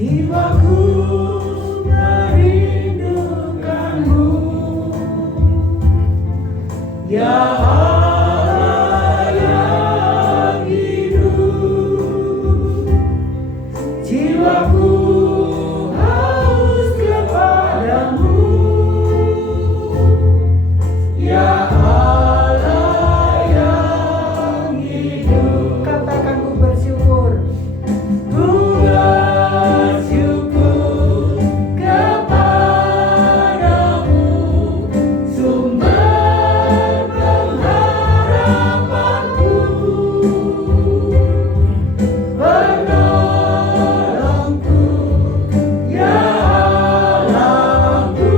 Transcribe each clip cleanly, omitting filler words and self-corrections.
Jiwaku merindukanmu, ya Allah yang hidup. Jiwaku haus kepadamu, ya Allah yang hidup. Katakan ku bersyukur. Ku bersyukur kepadamu, sumber pengharapanku, penolongku, ya Allahku,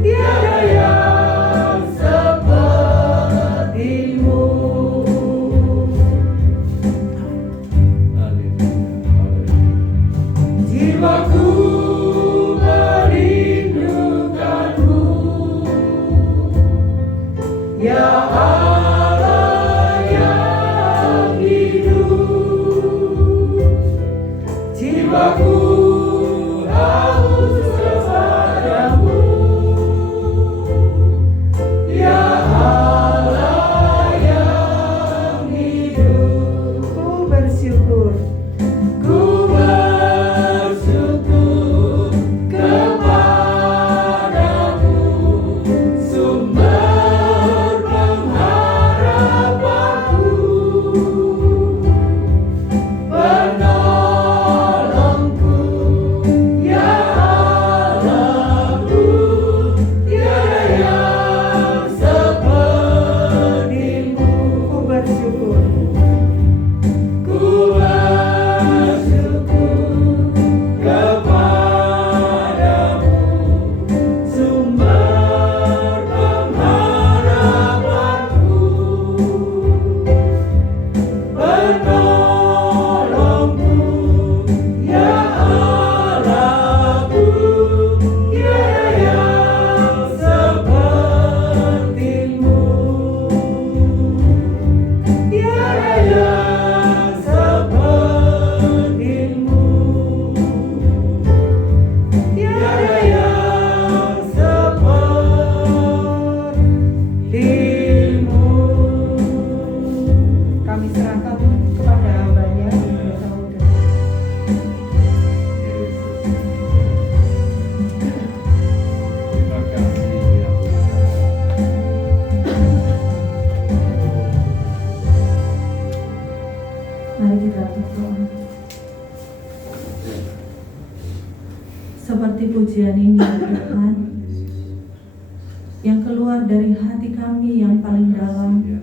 tiada yang sepertimu. Jiwaku merindukanmu, ya Allah yang hidup. Jiwaku haus kepadamu, ya Allah yang hidup. Ku bersyukur. Ku bersyukur kepadamu, sumber pengharapanku, penolongku, ya Allahku, tiada yang sepertimu. Ku bersyukur. Ku bersyukur kepadamu, sumber pengharapanku, penolongku, ya Allahku, tiada yang sepertimu, tiada yang sepertimu, tiada yang sepertimu. Kami serahkan kepada Hamba-Nya. Terima kasih ya Mari kita berdoa. Seperti pujian ini ya Tuhan, yang keluar dari hati kami yang paling dalam,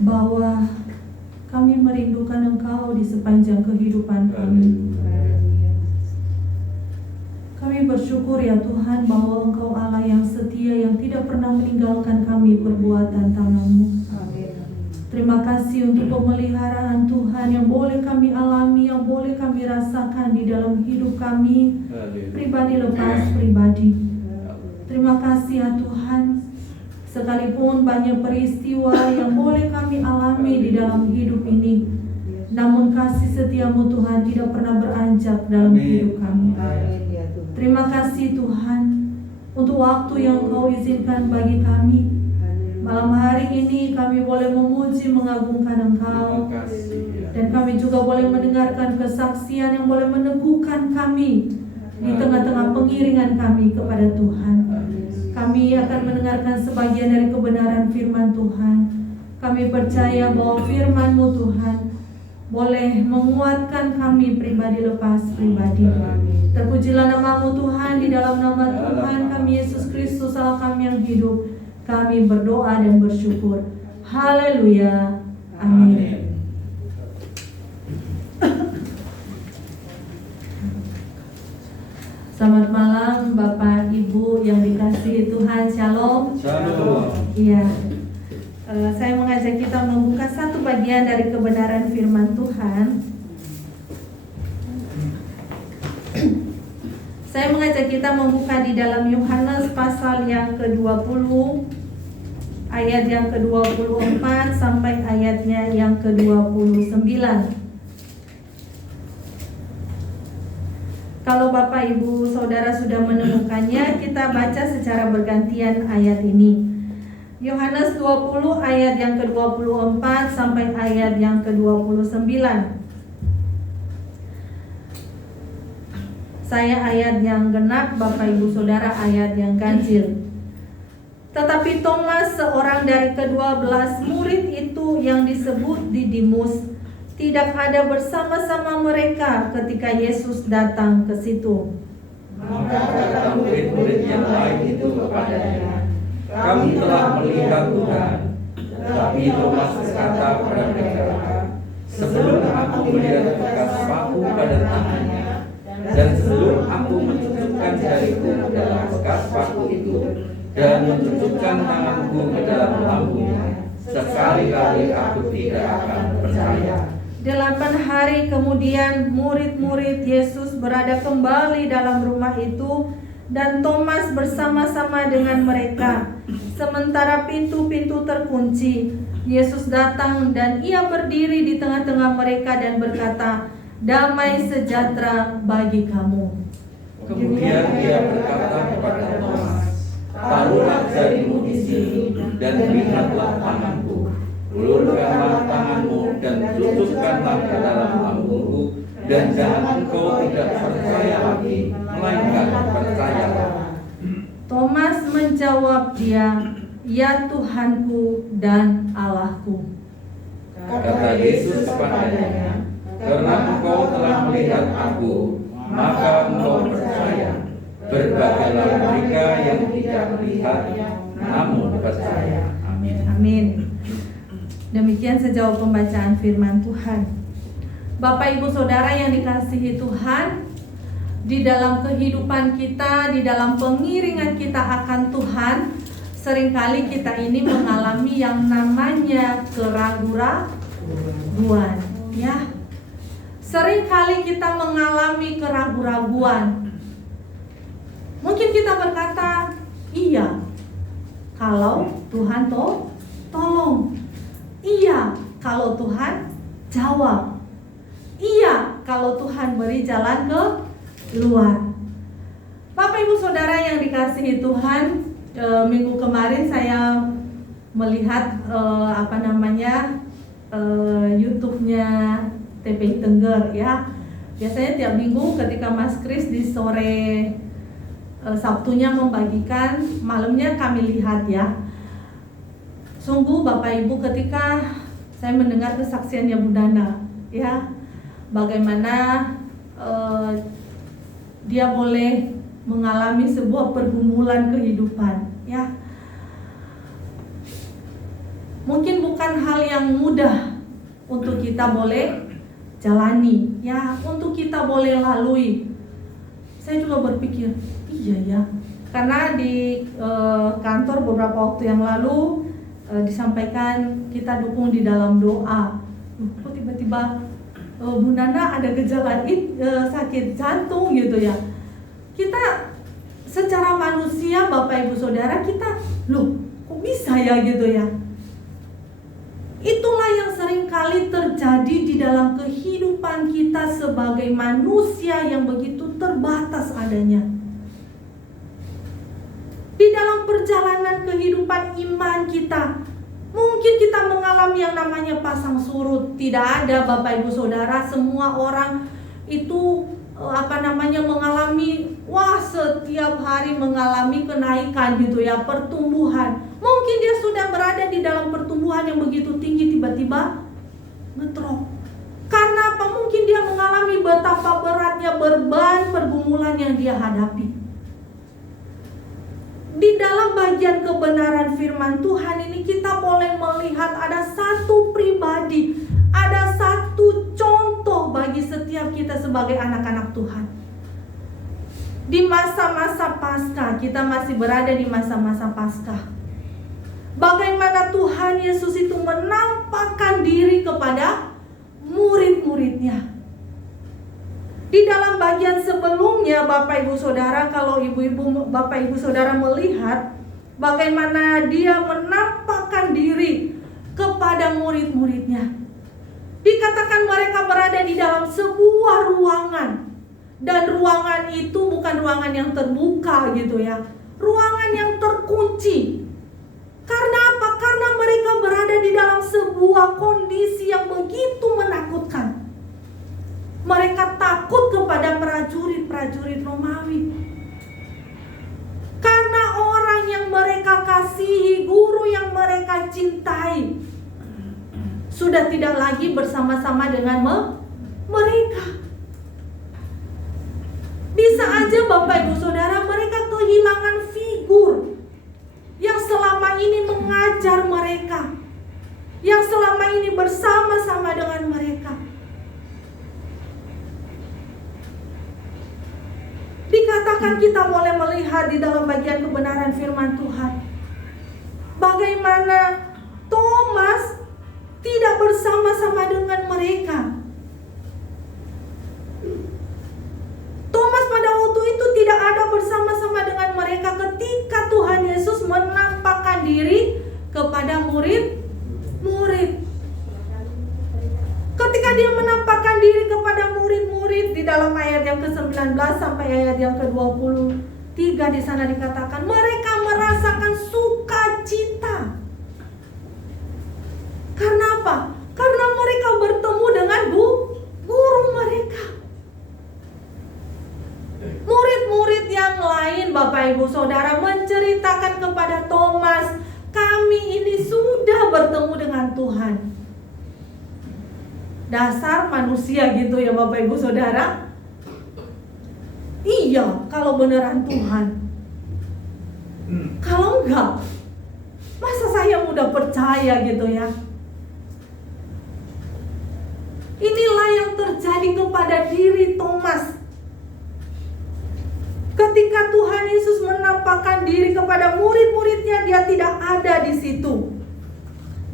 bahwa kami merindukan Engkau di sepanjang kehidupan kami. Kami bersyukur ya Tuhan bahwa Engkau Allah yang setia, yang tidak pernah meninggalkan kami perbuatan tangan-Mu. Terima kasih untuk pemeliharaan Tuhan yang boleh kami alami, yang boleh kami rasakan di dalam hidup kami pribadi lepas pribadi. Terima kasih ya Tuhan, sekalipun banyak peristiwa yang boleh kami alami di dalam hidup ini, namun kasih setiamu Tuhan tidak pernah beranjak dalam hidup kami. Terima kasih Tuhan untuk waktu yang Kau izinkan bagi kami. Malam hari ini kami boleh memuji, mengagungkan Engkau, dan kami juga boleh mendengarkan kesaksian yang boleh meneguhkan kami di tengah-tengah pengiringan kami kepada Tuhan. Kami akan mendengarkan sebagian dari kebenaran firman Tuhan. Kami percaya bahwa firman-Mu Tuhan boleh menguatkan kami pribadi lepas pribadi. Terpujilah nama-Mu Tuhan, di dalam nama Tuhan kami Yesus Kristus Allah kami yang hidup. Kami berdoa dan bersyukur. Haleluya. Amin. Selamat malam Bapak Ibu yang dikasihi Tuhan. Shalom. Shalom. Iya. Saya mengajak kita membuka satu bagian dari kebenaran firman Tuhan. Saya mengajak kita membuka di dalam Yohanes pasal yang ke-20, ayat yang ke-24 sampai ayatnya yang ke-29. Kalau Bapak Ibu Saudara sudah menemukannya, kita baca secara bergantian ayat ini. Yohanes 20 ayat yang ke-24 sampai ayat yang ke-29. Saya ayat yang genap, Bapak Ibu Saudara ayat yang ganjil. Tetapi Thomas, seorang dari ke-12 murid itu yang disebut Didimus, tidak ada bersama-sama mereka ketika Yesus datang ke situ. Maka kata murid-murid yang lain itu kepadanya, "Kami telah melihat Tuhan." Tetapi Thomas berkata kepada mereka, "Sebelum aku melihat bekas paku pada tangannya, dan sebelum aku mencucukkan jariku ke dalam bekas paku itu, dan mencucukkan tanganku ke dalam lambungnya, sekali-kali aku tidak akan percaya." 8 hari kemudian murid-murid Yesus berada kembali dalam rumah itu, dan Thomas bersama-sama dengan mereka. Sementara pintu-pintu terkunci, Yesus datang dan ia berdiri di tengah-tengah mereka dan berkata, "Damai sejahtera bagi kamu." Kemudian dia berkata kepada Thomas, "Taruhlah jarimu di sini dan lihatlah tanganku. Ulurkanlah tanganmu dan cucukkanlah ke dalam lambungku, dan jangan engkau tidak percaya lagi, melainkan percayalah." Thomas menjawab dia, "Ya Tuhanku dan Allahku." Kata Yesus kepadanya, "Karena engkau telah melihat aku, maka engkau percaya. Berbahagialah mereka yang tidak melihat, namun percaya." Amin. Amin. Demikian sejauh pembacaan firman Tuhan. Bapak Ibu Saudara yang dikasihi Tuhan, di dalam kehidupan kita, di dalam pengiringan kita akan Tuhan, seringkali kita ini mengalami yang namanya keraguan-raguan, ya. Seringkali kita mengalami keraguan-raguan. Mungkin kita berkata, "Iya, kalau Tuhan tolong. Iya, kalau Tuhan jawab. Iya, kalau Tuhan beri jalan ke luar." Bapak Ibu Saudara yang dikasihi Tuhan, minggu kemarin saya melihat YouTube-nya TPI Tengger, ya. Biasanya tiap minggu ketika Mas Kris di sore Sabtunya membagikan, malamnya kami lihat, ya. Sungguh Bapak Ibu, ketika saya mendengar kesaksiannya Bu Nana, ya, bagaimana dia boleh mengalami sebuah pergumulan kehidupan, ya. Mungkin bukan hal yang mudah untuk kita boleh jalani, ya, untuk kita boleh lalui. Saya juga berpikir, iya ya, karena di kantor beberapa waktu yang lalu disampaikan kita dukung di dalam doa. Kok tiba-tiba Bu Nana ada gejala sakit jantung gitu ya. Kita secara manusia, Bapak Ibu Saudara, kita loh kok bisa ya gitu ya. Itulah yang seringkali terjadi di dalam kehidupan kita sebagai manusia yang begitu terbatas adanya. Di dalam perjalanan kehidupan iman kita, mungkin kita mengalami yang namanya pasang surut. Tidak ada Bapak Ibu Saudara, semua orang itu mengalami, setiap hari mengalami kenaikan gitu ya, pertumbuhan. Mungkin dia sudah berada di dalam pertumbuhan yang begitu tinggi, tiba-tiba ngedrop. Karena apa? Mungkin dia mengalami betapa beratnya beban pergumulan yang dia hadapi. Di dalam bagian kebenaran firman Tuhan ini kita boleh melihat ada satu pribadi, ada satu contoh bagi setiap kita sebagai anak-anak Tuhan. Di masa-masa Paskah, kita masih berada di masa-masa Paskah. Bagaimana Tuhan Yesus itu menampakkan diri kepada murid-muridnya. Di dalam bagian sebelumnya, Bapak Ibu Saudara, kalau Bapak Ibu Saudara melihat bagaimana dia menampakkan diri kepada murid-muridnya. Dikatakan mereka berada di dalam sebuah ruangan. Dan ruangan itu bukan ruangan yang terbuka gitu ya, ruangan yang terkunci. Karena apa? Karena mereka berada di dalam sebuah kondisi yang begitu menakutkan. Mereka takut kepada prajurit-prajurit Romawi. Karena orang yang mereka kasihi, guru yang mereka cintai, sudah tidak lagi bersama-sama dengan mereka. Bisa aja Bapak Ibu Saudara, mereka kehilangan figur yang selama ini mengajar mereka, yang selama ini bersama-sama dengan mereka. Dikatakan kita boleh melihat di dalam bagian kebenaran firman Tuhan, bagaimana Thomas tidak bersama-sama dengan mereka. Thomas pada waktu itu tidak ada bersama-sama dengan mereka ketika Tuhan Yesus menampakkan diri kepada murid-murid. Ketika dia menampakkan diri kepada murid-murid di dalam ayat yang ke-19 sampai ayat yang ke-23, di sana dikatakan mereka merasakan sukacita. Karena apa? Karena mereka bertemu dengan guru mereka. Murid-murid yang lain, Bapak Ibu Saudara, menceritakan kepada Thomas, kami ini sudah bertemu dengan Tuhan. Dasar manusia gitu ya Bapak Ibu Saudara. Iya, kalau beneran Tuhan. Kalau enggak, masa saya mudah percaya gitu ya. Inilah yang terjadi kepada diri Thomas. Ketika Tuhan Yesus menampakkan diri kepada murid-muridnya, dia tidak ada di situ.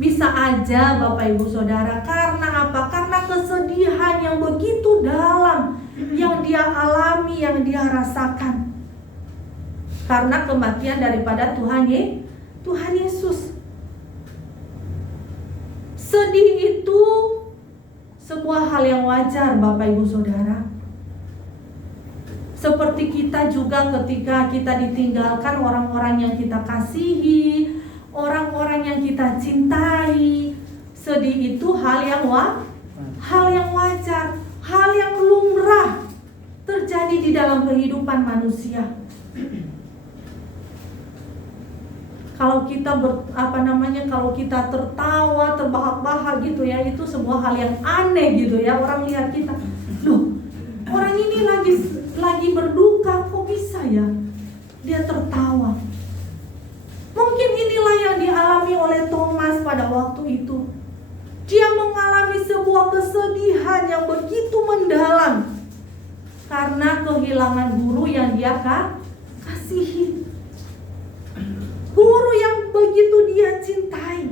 Bisa aja Bapak Ibu Saudara, karena apa? Karena kesedihan yang begitu dalam yang dia alami, yang dia rasakan. Karena kematian daripada Tuhan Yesus. Sedih itu sebuah hal yang wajar Bapak Ibu Saudara. Seperti kita juga ketika kita ditinggalkan orang-orang yang kita kasihi, orang-orang yang kita cintai. Sedih itu hal yang wajar, hal yang lumrah terjadi di dalam kehidupan manusia. Kalau kita kalau kita tertawa, terbahak-bahak gitu ya, itu sebuah hal yang aneh gitu ya. Orang lihat kita, loh, orang ini lagi berduka, kok bisa ya dia tertawa. Mungkin inilah yang dialami oleh Thomas pada waktu itu. Dia mengalami sebuah kesedihan yang begitu mendalam karena kehilangan guru yang dia kasihi, guru yang begitu dia cintai.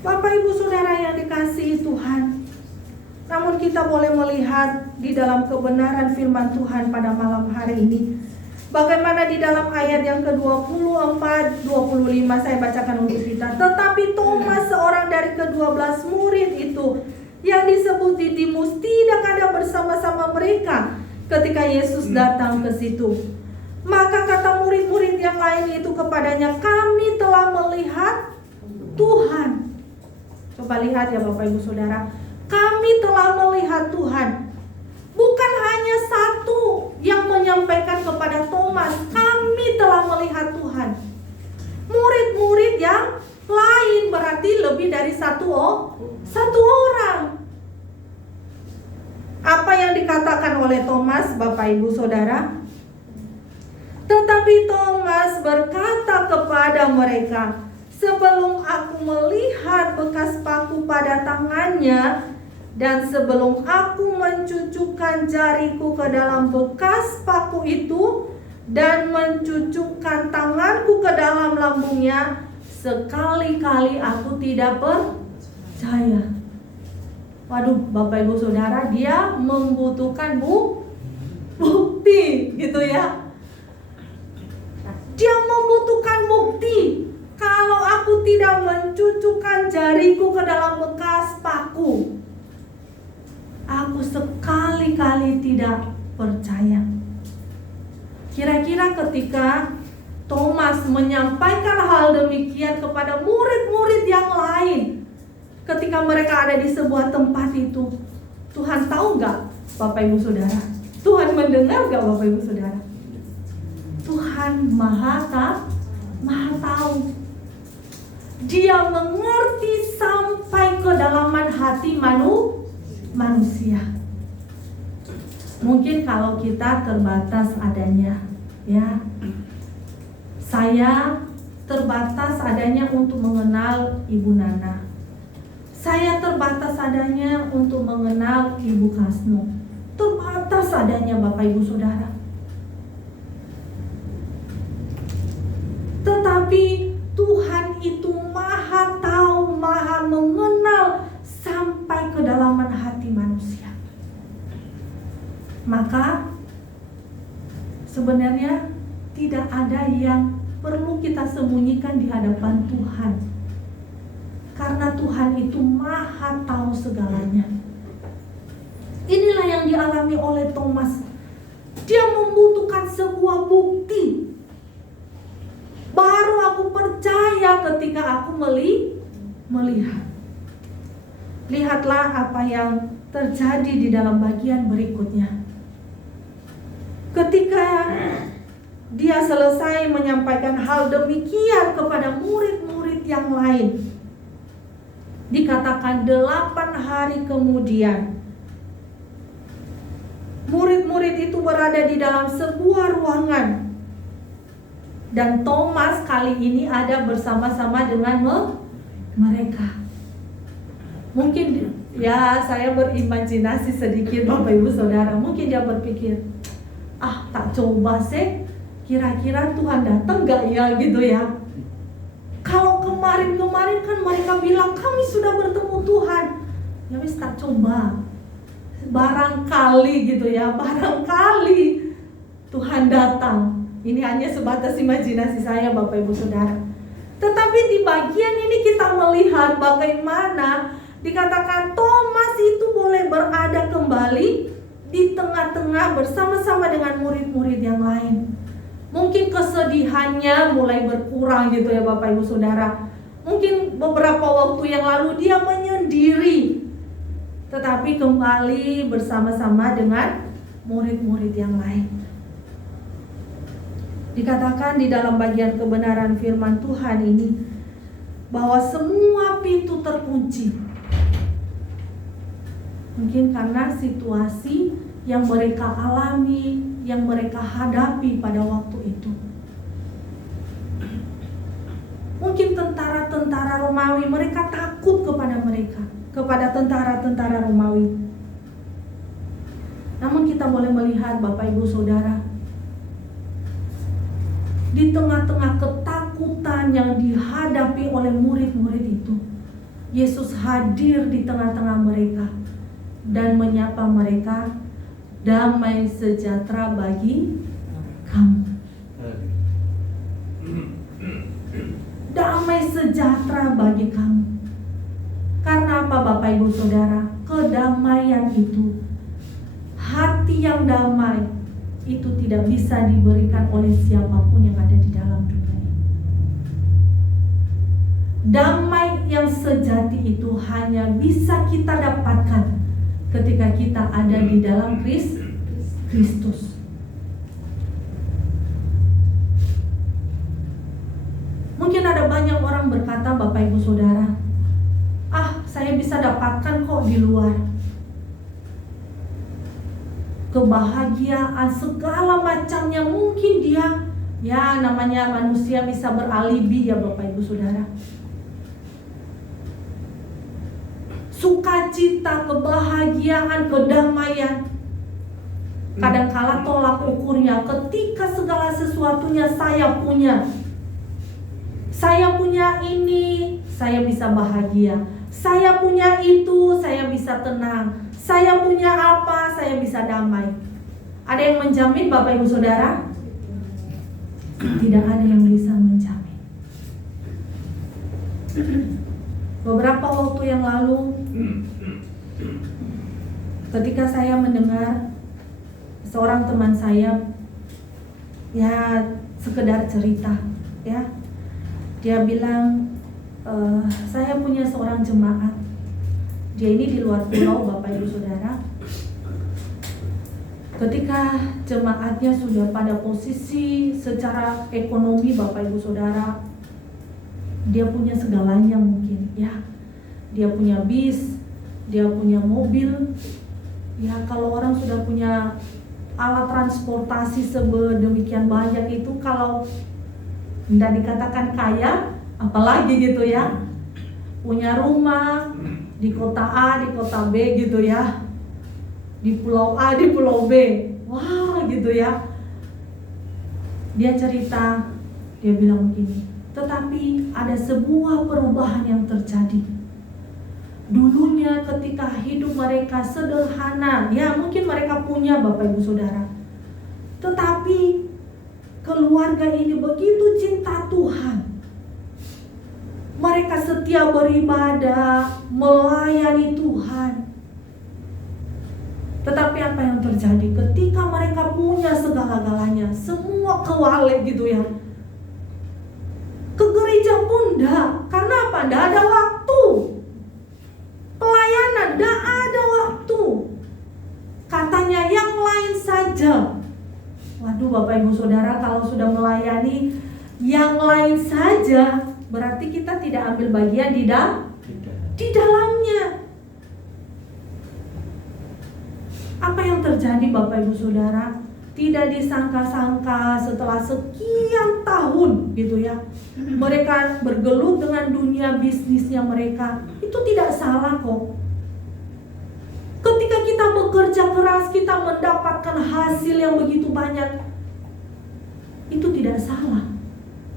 Bapak Ibu Saudara yang dikasihi Tuhan, namun kita boleh melihat di dalam kebenaran firman Tuhan pada malam hari ini, bagaimana di dalam ayat yang ke-24, 25 saya bacakan untuk kita. Tetapi Thomas, seorang dari ke-12 murid itu yang disebut Didimus, tidak ada bersama-sama mereka ketika Yesus datang ke situ. Maka kata murid-murid yang lain itu kepadanya, kami telah melihat Tuhan. Coba lihat ya Bapak Ibu Saudara, kami telah melihat Tuhan. Bukan hanya satu yang menyampaikan kepada Thomas, kami telah melihat Tuhan. Murid-murid yang lain berarti lebih dari satu orang. Apa yang dikatakan oleh Thomas, Bapak Ibu Saudara? Tetapi Thomas berkata kepada mereka, sebelum aku melihat bekas paku pada tangannya, dan sebelum aku mencucukkan jariku ke dalam bekas paku itu, dan mencucukkan tanganku ke dalam lambungnya, sekali-kali aku tidak percaya. Waduh, Bapak Ibu Saudara, dia membutuhkan bukti gitu ya. Dia membutuhkan bukti. Kalau aku tidak mencucukkan jariku ke dalam bekas paku, Aku sekali-kali tidak percaya. Kira-kira ketika Thomas menyampaikan hal demikian kepada murid-murid yang lain, ketika mereka ada di sebuah tempat itu, Tuhan tahu gak Bapak Ibu Saudara? Tuhan mendengar gak Bapak Ibu Saudara? Tuhan maha tahu. Dia mengerti sampai kedalaman hati manusia. Mungkin kalau kita terbatas adanya, ya. Saya terbatas adanya untuk mengenal Ibu Nana. Saya terbatas adanya untuk mengenal Ibu Kasno. Terbatas adanya Bapak Ibu Saudara. Tetapi Tuhan itu maha tahu, maha mengenal sampai kedalaman hati manusia. Maka sebenarnya tidak ada yang perlu kita sembunyikan di hadapan Tuhan. Karena Tuhan itu maha tahu segalanya. Inilah yang dialami oleh Thomas. Dia membutuhkan sebuah bukti. Baru aku percaya ketika aku melihat. Lihatlah apa yang terjadi di dalam bagian berikutnya. Ketika dia selesai menyampaikan hal demikian kepada murid-murid yang lain, dikatakan 8 hari kemudian murid-murid itu berada di dalam sebuah ruangan, dan Thomas kali ini ada bersama-sama dengan mereka. Mungkin ya saya berimajinasi sedikit Bapak Ibu Saudara, mungkin dia berpikir, tak coba sih, kira-kira Tuhan datang gak ya gitu ya. Kalau kemarin-kemarin kan mereka bilang kami sudah bertemu Tuhan, ya wis tak coba, barangkali gitu ya, barangkali Tuhan datang. Ini hanya sebatas imajinasi saya Bapak Ibu Saudara. Tetapi di bagian ini kita melihat bagaimana dikatakan Thomas itu boleh berada kembali di tengah-tengah bersama-sama dengan murid-murid yang lain. Mungkin kesedihannya mulai berkurang gitu ya Bapak Ibu Saudara. Mungkin beberapa waktu yang lalu dia menyendiri, tetapi kembali bersama-sama dengan murid-murid yang lain. Dikatakan di dalam bagian kebenaran firman Tuhan ini bahwa semua pintu terkunci. Mungkin karena situasi yang mereka alami, yang mereka hadapi pada waktu itu. Mungkin tentara-tentara Romawi, mereka takut kepada tentara-tentara Romawi. Namun kita boleh melihat Bapak Ibu Saudara, di tengah-tengah ketakutan yang dihadapi oleh murid-murid itu, Yesus hadir di tengah-tengah mereka dan menyapa mereka, damai sejahtera bagi kamu. Damai sejahtera bagi kamu. Karena apa Bapak Ibu Saudara? Kedamaian itu, hati yang damai itu tidak bisa diberikan oleh siapapun yang ada di dalam dunia ini. Damai yang sejati itu hanya bisa kita dapatkan ketika kita ada di dalam Kristus. Mungkin ada banyak orang berkata Bapak Ibu Saudara, saya bisa dapatkan kok di luar. Kebahagiaan segala macamnya mungkin dia, ya namanya manusia bisa beralibi ya Bapak Ibu Saudara. Sukacita, kebahagiaan, kedamaian, kadangkala tolak ukurnya ketika segala sesuatunya saya punya. Saya punya ini, saya bisa bahagia. Saya punya itu, saya bisa tenang. Saya punya apa, saya bisa damai. Ada yang menjamin Bapak Ibu Saudara? Tidak ada yang bisa menjamin. Beberapa waktu yang lalu, ketika saya mendengar seorang teman saya, ya sekedar cerita, ya, dia bilang, saya punya seorang jemaat. Dia ini di luar pulau, Bapak Ibu Saudara. Ketika jemaatnya sudah pada posisi secara ekonomi, Bapak Ibu Saudara, dia punya segalanya mungkin, ya. Dia punya bis, dia punya mobil. Ya, kalau orang sudah punya alat transportasi sedemikian banyak itu, kalau tidak dikatakan kaya, apalagi gitu ya. Punya rumah di kota A, di kota B gitu ya, di pulau A, di pulau B, wah gitu ya. Dia cerita, dia bilang begini, tetapi ada sebuah perubahan yang terjadi. Dulunya ketika hidup mereka sederhana, ya mungkin mereka punya Bapak Ibu Saudara, tetapi keluarga ini begitu cinta Tuhan. Mereka setia beribadah, melayani Tuhan. Tetapi apa yang terjadi ketika mereka punya segala-galanya, semua kewalik gitu ya, ke gereja pun enggak. Karena apa? Enggak ada waktu. Pelayanan enggak ada waktu. Katanya yang lain saja. Waduh Bapak Ibu Saudara, kalau sudah melayani yang lain saja, berarti kita tidak ambil bagian di dalamnya. Apa yang terjadi Bapak Ibu Saudara? Tidak disangka-sangka setelah sekian tahun gitu ya, mereka bergelut dengan dunia bisnisnya mereka. Itu tidak salah kok. Ketika kita bekerja keras, kita mendapatkan hasil yang begitu banyak, itu tidak salah.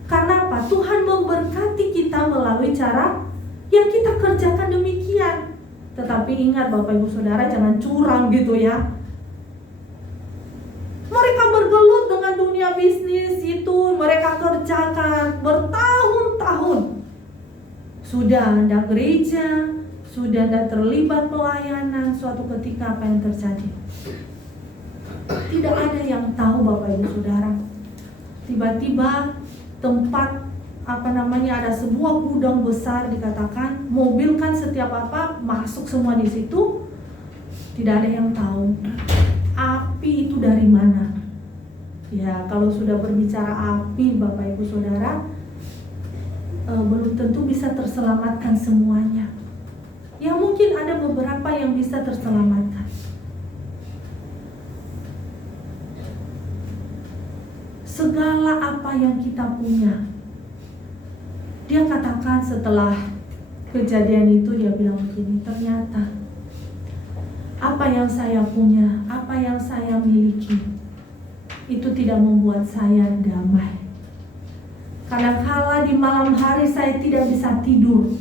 Karena apa? Tuhan memberkati kita melalui cara yang kita kerjakan demikian. Tetapi ingat Bapak Ibu Saudara, jangan curang gitu ya. Mereka bergelut dengan dunia bisnis itu, mereka kerjakan bertahun-tahun. Sudah ada gereja, sudah ada terlibat pelayanan, suatu ketika apa yang terjadi? Tidak ada yang tahu Bapak Ibu Saudara. Tiba-tiba tempat ada sebuah gudang besar, dikatakan mobil kan setiap apa masuk semua di situ, tidak ada yang tahu api itu dari mana. Ya, kalau sudah berbicara api Bapak Ibu Saudara, belum tentu bisa terselamatkan semuanya. Ya mungkin ada beberapa yang bisa terselamatkan. Segala apa yang kita punya, dia katakan setelah kejadian itu, dia bilang begini, ternyata apa yang saya punya, apa yang saya miliki, itu tidak membuat saya damai. Karena kala di malam hari saya tidak bisa tidur,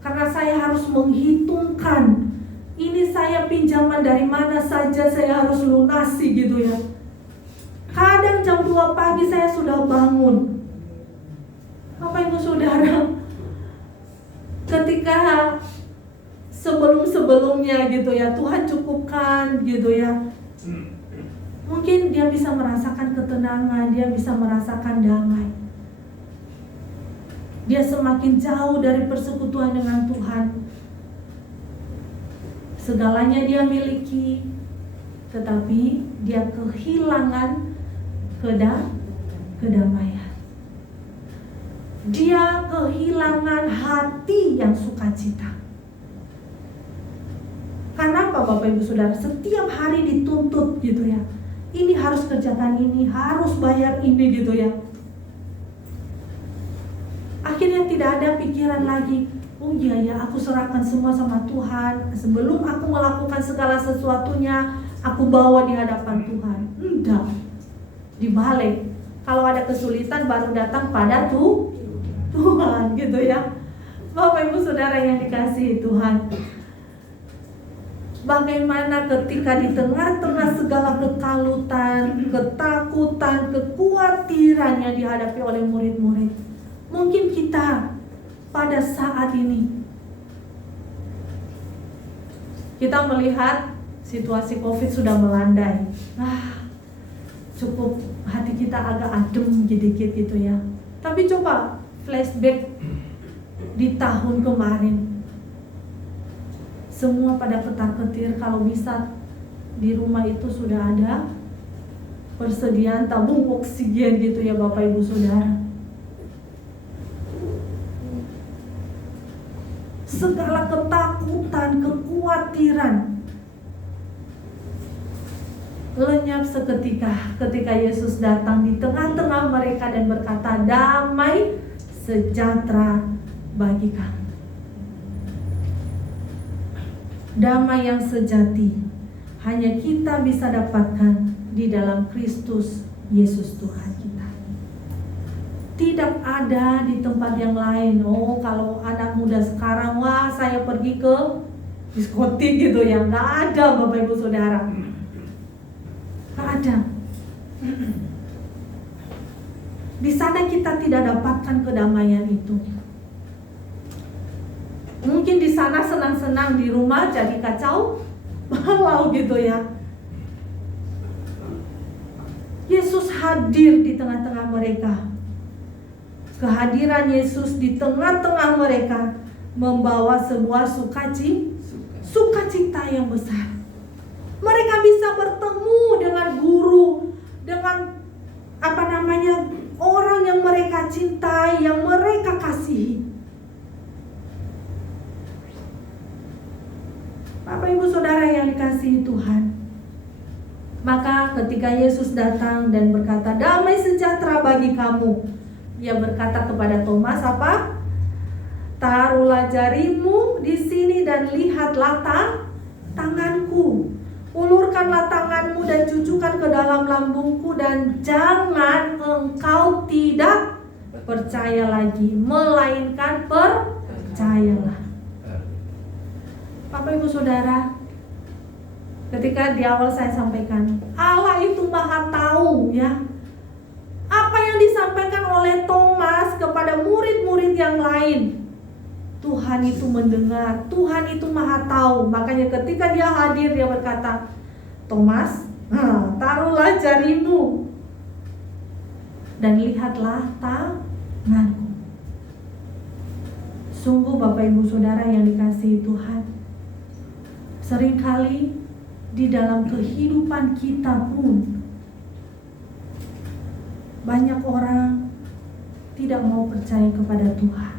karena saya harus menghitungkan, ini saya pinjaman dari mana saja saya harus lunasi gitu ya. Kadang jam 2 pagi saya sudah bangun. Bapak Ibu Saudara, ketika sebelum-sebelumnya gitu ya, Tuhan cukupkan gitu ya, mungkin dia bisa merasakan ketenangan, dia bisa merasakan damai. Dia semakin jauh dari persekutuan dengan Tuhan. Segalanya dia miliki, tetapi dia kehilangan kedamaian. Dia kehilangan hati yang sukacita. Karena apa Bapak Ibu Saudara? Setiap hari dituntut gitu ya. Ini harus kerjakan ini, harus bayar ini gitu ya. Akhirnya tidak ada pikiran lagi, oh iya ya, aku serahkan semua sama Tuhan. Sebelum aku melakukan segala sesuatunya, aku bawa di hadapan Tuhan. Enggak. Dibalik, kalau ada kesulitan baru datang pada Tuhan gitu ya. Bapak Ibu Saudara yang dikasihi Tuhan, bagaimana ketika di tengah-tengah segala kekalutan, ketakutan, kekhawatiran yang dihadapi oleh murid-murid, mungkin kita pada saat ini kita melihat situasi COVID sudah melandai. Cukup hati kita agak adem dikit gitu ya. Tapi coba flashback di tahun kemarin. Semua pada ketar-ketir, kalau bisa di rumah itu sudah ada persediaan tabung oksigen gitu ya Bapak Ibu Saudara. Segala ketakutan, kekhawatiran lenyap seketika ketika Yesus datang di tengah-tengah mereka dan berkata, damai sejahtera bagi kamu. Damai yang sejati hanya kita bisa dapatkan di dalam Kristus Yesus Tuhan kita. Tidak ada di tempat yang lain. Oh, kalau anak muda sekarang, wah saya pergi ke diskotik gitu ya. Nggak ada Bapak Ibu Saudara. Nggak ada. Di sana kita tidak dapatkan kedamaian itu. Mungkin di sana senang-senang, di rumah jadi kacau balau gitu ya. Yesus hadir di tengah-tengah mereka. Kehadiran Yesus di tengah-tengah mereka membawa sebuah sukacita yang besar. Mereka bisa bertemu dengan guru, dengan orang yang mereka cintai, yang mereka kasihi. Bapak Ibu Saudara yang dikasihi Tuhan, maka ketika Yesus datang dan berkata, damai sejahtera bagi kamu, Dia berkata kepada Thomas apa? Taruhlah jarimu di sini dan lihatlah tanganku. Ulurkanlah tanganmu dan cucukkan ke dalam lambungku, dan jangan engkau tidak percaya lagi, melainkan percayalah. Bapak Ibu Saudara, ketika di awal saya sampaikan, Allah itu Maha tahu ya. Apa yang disampaikan oleh Thomas kepada murid-murid yang lain, Tuhan itu mendengar, Tuhan itu Maha tahu. Makanya ketika Dia hadir, Dia berkata, Thomas, taruhlah jarimu dan lihatlah tanganku. Sungguh Bapak Ibu Saudara yang dikasihi Tuhan, seringkali di dalam kehidupan kita pun banyak orang tidak mau percaya kepada Tuhan.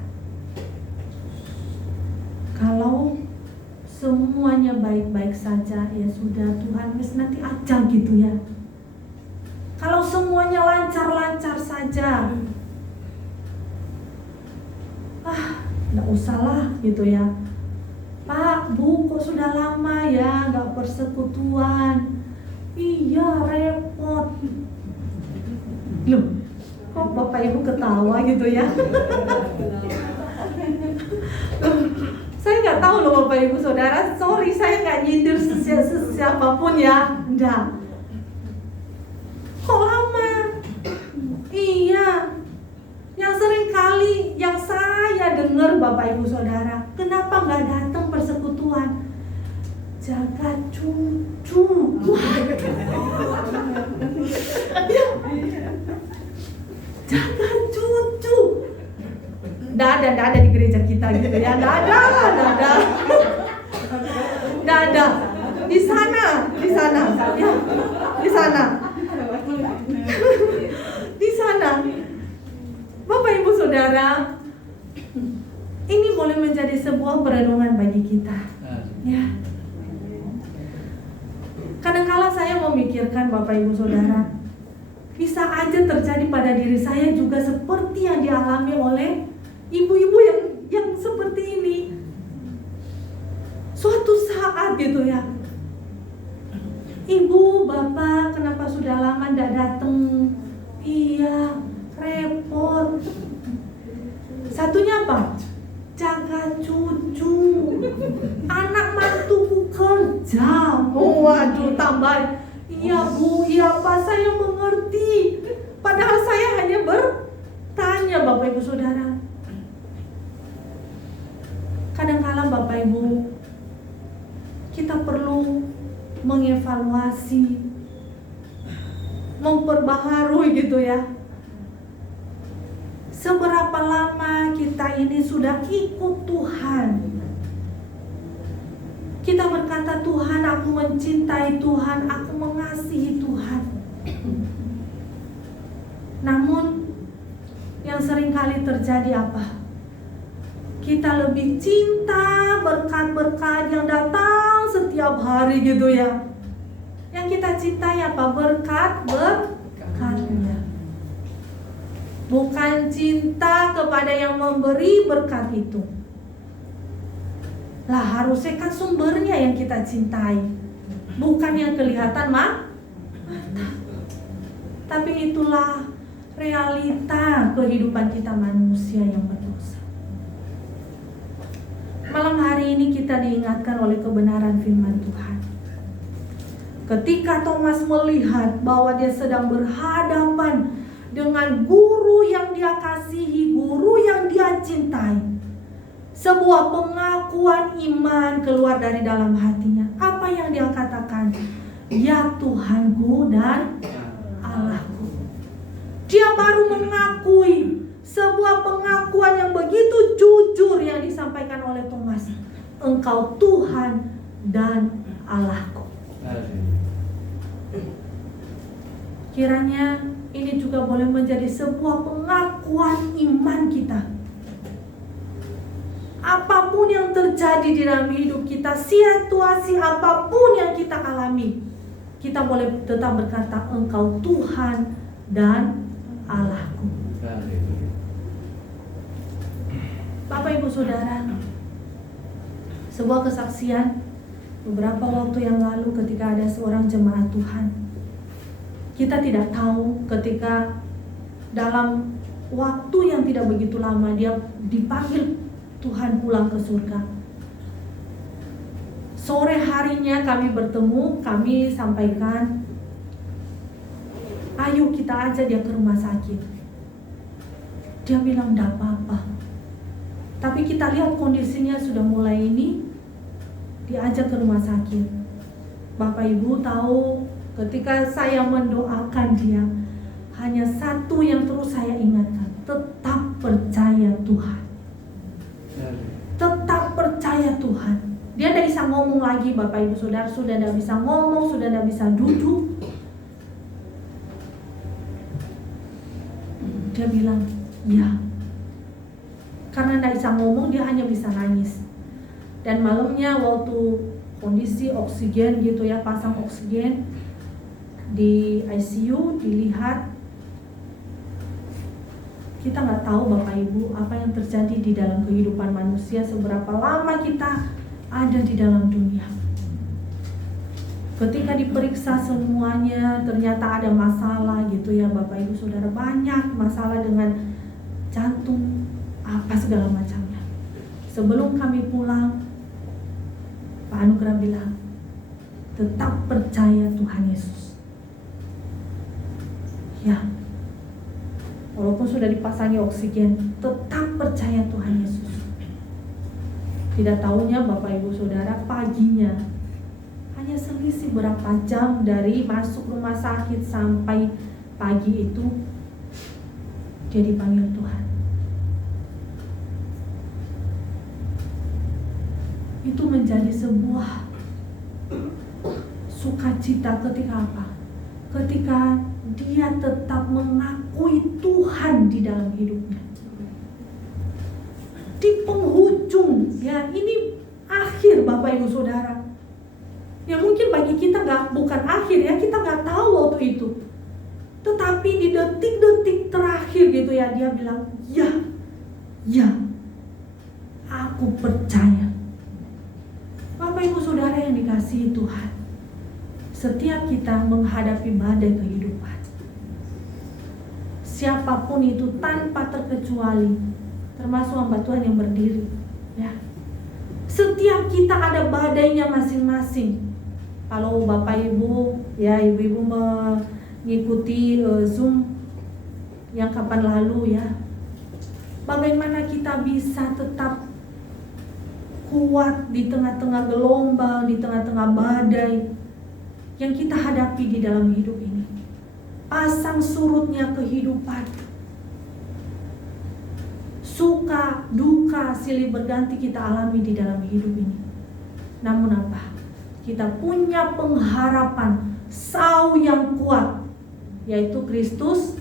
Kalau semuanya baik-baik saja, ya sudah, Tuhan nanti aja gitu ya. Kalau semuanya lancar-lancar saja, nggak usah lah gitu ya. Pak, Bu, kok sudah lama ya nggak persekutuan? Iya, repot. Loh, kok Bapak Ibu ketawa gitu ya? Saya nggak tahu loh Bapak Ibu Saudara, sorry saya nggak nyindir siapapun ya, enggak. Kok lama? Iya, yang sering kali yang saya dengar Bapak Ibu Saudara, kenapa nggak datang persekutuan? Jaga cucu. Jaga cucu. Nggak ada di gereja kita gitu ya. Nggak ada. Di sana ya, di sana. Di sana. Bapak Ibu Saudara, ini boleh menjadi sebuah perenungan bagi kita. Ya. Kadang-kala saya memikirkan Bapak Ibu Saudara, bisa aja terjadi pada diri saya juga seperti yang dialami oleh ibu-ibu yang seperti ini. Suatu saat gitu ya, Ibu, Bapak, kenapa sudah lama tidak datang? Iya, repot. Satunya apa? Jaga cucu. Anak mantuku kerja. Oh, waduh, tambah. Iya Bu, iya Pak, saya mengerti. Padahal saya hanya bertanya Bapak Ibu Saudara. Kadang-kala Bapak Ibu, kita perlu mengevaluasi, memperbaharui gitu ya. Seberapa lama kita ini sudah ikut Tuhan? Kita berkata, Tuhan, aku mencintai Tuhan, aku mengasihi Tuhan. Namun yang seringkali terjadi apa? Kita lebih cinta berkat-berkat yang datang setiap hari gitu ya. Yang kita cintai apa? Berkat-berkatnya. Bukan cinta kepada yang memberi berkat itu. Lah harusnya kan sumbernya yang kita cintai, bukan yang kelihatan mata. Tapi itulah realita kehidupan kita manusia yang berdosa. Malam hari ini kita diingatkan oleh kebenaran firman Tuhan. Ketika Thomas melihat bahwa dia sedang berhadapan dengan guru yang dia kasihi, guru yang dia cintai, sebuah pengakuan iman keluar dari dalam hatinya. Apa yang dia katakan? Ya Tuhanku dan Allahku. Dia baru mengakui sebuah pengakuan yang begitu jujur yang disampaikan oleh Thomas. Engkau Tuhan dan Allahku. Kiranya ini juga boleh menjadi sebuah pengakuan iman kita. Apapun yang terjadi di dalam hidup kita, situasi apapun yang kita alami, kita boleh tetap berkata, Engkau Tuhan dan Allahku. Bapak Ibu Saudara, sebuah kesaksian beberapa waktu yang lalu ketika ada seorang jemaat Tuhan. Kita tidak tahu ketika dalam waktu yang tidak begitu lama dia dipanggil Tuhan pulang ke surga. Sore harinya kami bertemu, kami sampaikan, ayo kita ajak dia ke rumah sakit. Dia bilang enggak apa-apa. Tapi kita lihat kondisinya sudah mulai ini, diajak ke rumah sakit. Bapak Ibu tahu, ketika saya mendoakan dia, hanya satu yang terus saya ingatkan, tetap percaya Tuhan. Tetap percaya Tuhan. Dia tidak bisa ngomong lagi, Bapak Ibu Saudara, sudah tidak bisa ngomong, sudah tidak bisa duduk. Dia bilang, ya. Karena tidak bisa ngomong, dia hanya bisa nangis. Dan malamnya waktu kondisi oksigen gitu ya, pasang oksigen di ICU, dilihat, kita nggak tahu Bapak Ibu apa yang terjadi di dalam kehidupan manusia, seberapa lama kita ada di dalam dunia. Ketika diperiksa semuanya ternyata ada masalah gitu ya Bapak Ibu Saudara, banyak masalah dengan jantung, apa segala macamnya. Sebelum kami pulang, Pak Anugrah bilang, tetap percaya Tuhan Yesus. Ya, walaupun sudah dipasangi oksigen, tetap percaya Tuhan Yesus. Tidak tahunya Bapak Ibu Saudara, paginya hanya selisih berapa jam dari masuk rumah sakit sampai pagi itu, dia dipanggil Tuhan. Itu menjadi sebuah sukacita ketika apa? Ketika dia tetap mengakui Tuhan di dalam hidupnya. Di penghujung, ya ini akhir Bapak Ibu Saudara. Ya mungkin bagi kita bukan akhir ya, kita nggak tahu waktu itu. Tetapi di detik-detik terakhir gitu ya, dia bilang, ya, aku percaya. Bapak Ibu Saudara yang dikasihi Tuhan, setiap kita menghadapi badai kehidupan, siapapun itu tanpa terkecuali, termasuk hamba Tuhan yang berdiri, ya. Setiap kita ada badainya masing-masing. Kalau Bapak Ibu, ya Ibu-ibu mengikuti Zoom yang kapan lalu ya, bagaimana kita bisa tetap kuat di tengah-tengah gelombang, di tengah-tengah badai. yang kita hadapi di dalam hidup ini. Pasang surutnya kehidupan, suka, duka, silih berganti kita alami di dalam hidup ini. Namun apa? Kita punya pengharapan sau yang kuat, yaitu Kristus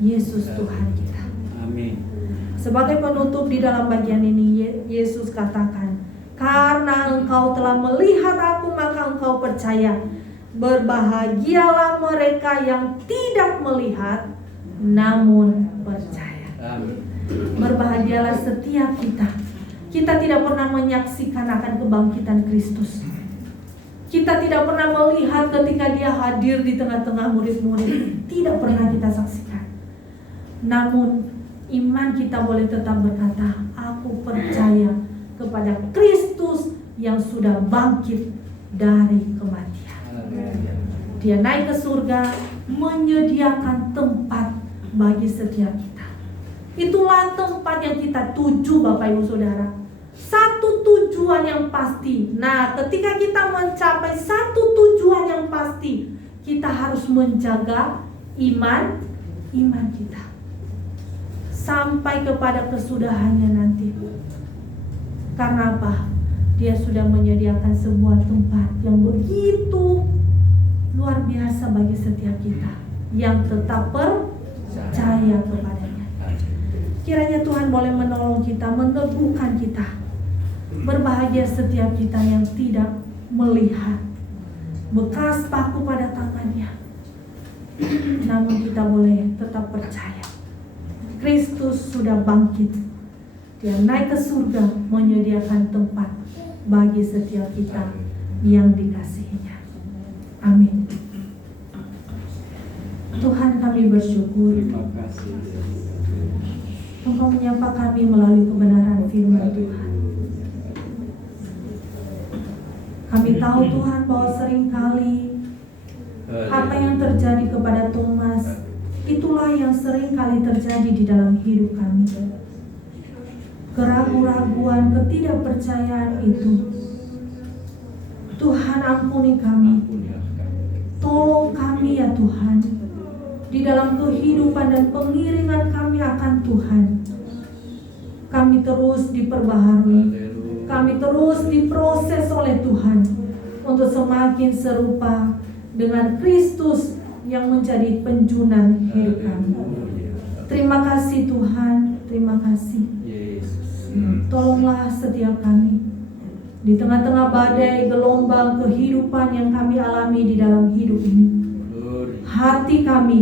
Yesus Tuhan kita. Amin. Sebagai penutup di dalam bagian ini, Yesus katakan, karena engkau telah melihat aku, maka engkau percaya. Berbahagialah mereka yang tidak melihat, namun percaya. Amin. Berbahagialah setiap kita. Kita tidak pernah menyaksikan akan kebangkitan Kristus. Kita tidak pernah melihat ketika dia hadir di tengah-tengah murid-murid. Tidak pernah kita saksikan. Namun iman kita boleh tetap berkata, aku percaya kepada Kristus yang sudah bangkit dari kematian. Dia naik ke surga, menyediakan tempat bagi setiap kita. Itulah tempat yang kita tuju, Bapak Ibu Saudara. Satu tujuan yang pasti. Nah, ketika kita mencapai satu tujuan yang pasti, kita harus menjaga iman kita sampai kepada kesudahannya nanti. Karena apa? Dia sudah menyediakan sebuah tempat yang begitu luar biasa bagi setiap kita yang tetap percaya kepadanya. Kiranya Tuhan boleh menolong kita, meneguhkan kita. Berbahagia setiap kita yang tidak melihat bekas paku pada tangannya, namun kita boleh tetap percaya. Kristus sudah bangkit. Dia naik ke surga, menyediakan tempat bagi setiap kita yang dikasihinya. Amin. Tuhan, kami bersyukur Terima kasih. Engkau menyapa kami melalui kebenaran firman Tuhan. Kami tahu Tuhan bahwa seringkali apa yang terjadi kepada Thomas, itulah yang seringkali terjadi di dalam hidup kami. Keraguan-raguan, ketidakpercayaan itu, Tuhan ampuni kami. Tolong kami ya Tuhan, di dalam kehidupan dan pengiringan kami akan Tuhan. Kami terus diperbaharui, kami terus diproses oleh Tuhan untuk semakin serupa dengan Kristus yang menjadi penjunan hidup kami. Terima kasih Tuhan, terima kasih. Tolonglah setiap kami di tengah-tengah badai gelombang kehidupan yang kami alami di dalam hidup ini. Hati kami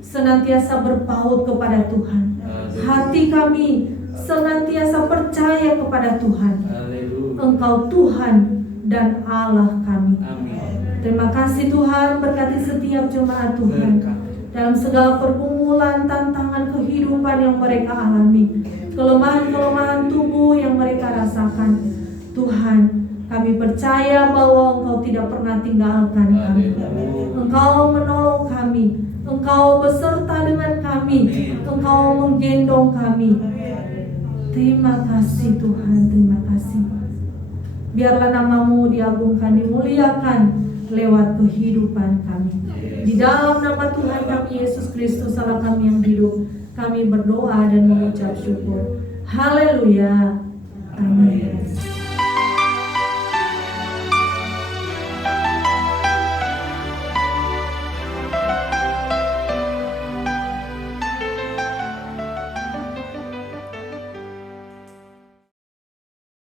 senantiasa berpaut kepada Tuhan. Hati kami senantiasa percaya kepada Tuhan. Engkau Tuhan dan Allah kami. Terima kasih Tuhan, berkati setiap jemaat Tuhan dalam segala pergumulan, tantangan kehidupan yang mereka alami, kelemahan-kelemahan tubuh yang mereka rasakan. Tuhan, kami percaya bahwa Engkau tidak pernah tinggalkan kami. Engkau menolong kami, Engkau beserta dengan kami, Engkau menggendong kami. Terima kasih Tuhan, terima kasih. Biarlah nama-Mu diagungkan, dimuliakan lewat kehidupan kami. Di dalam nama Tuhan kami Yesus Kristus Allah kami yang hidup, kami berdoa dan mengucap syukur. Haleluya. Amin.